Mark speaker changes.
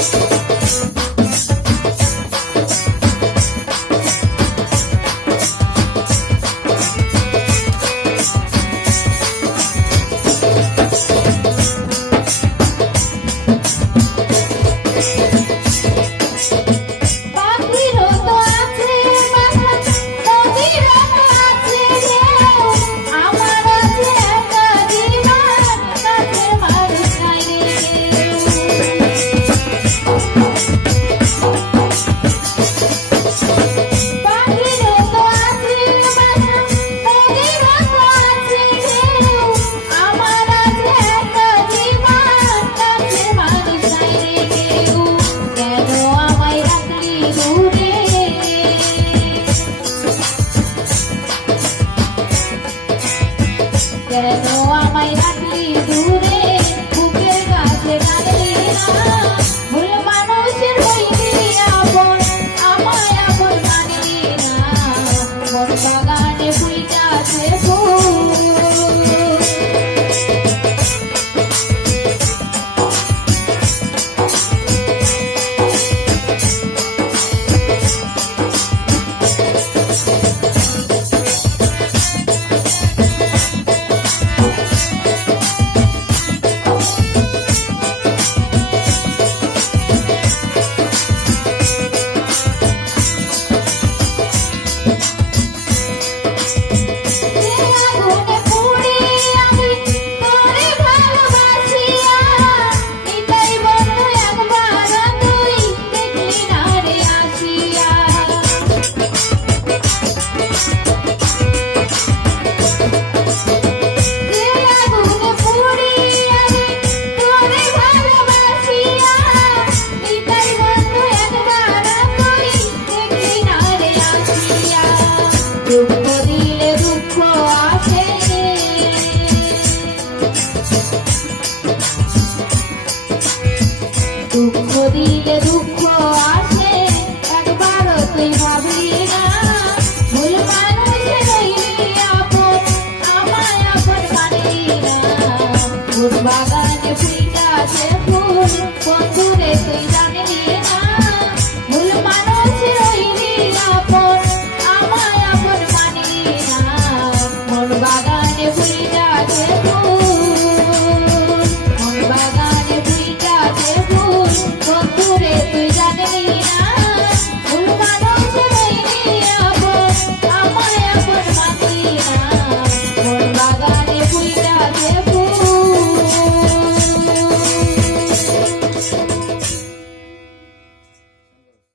Speaker 1: hasta la. কেন Rodillas.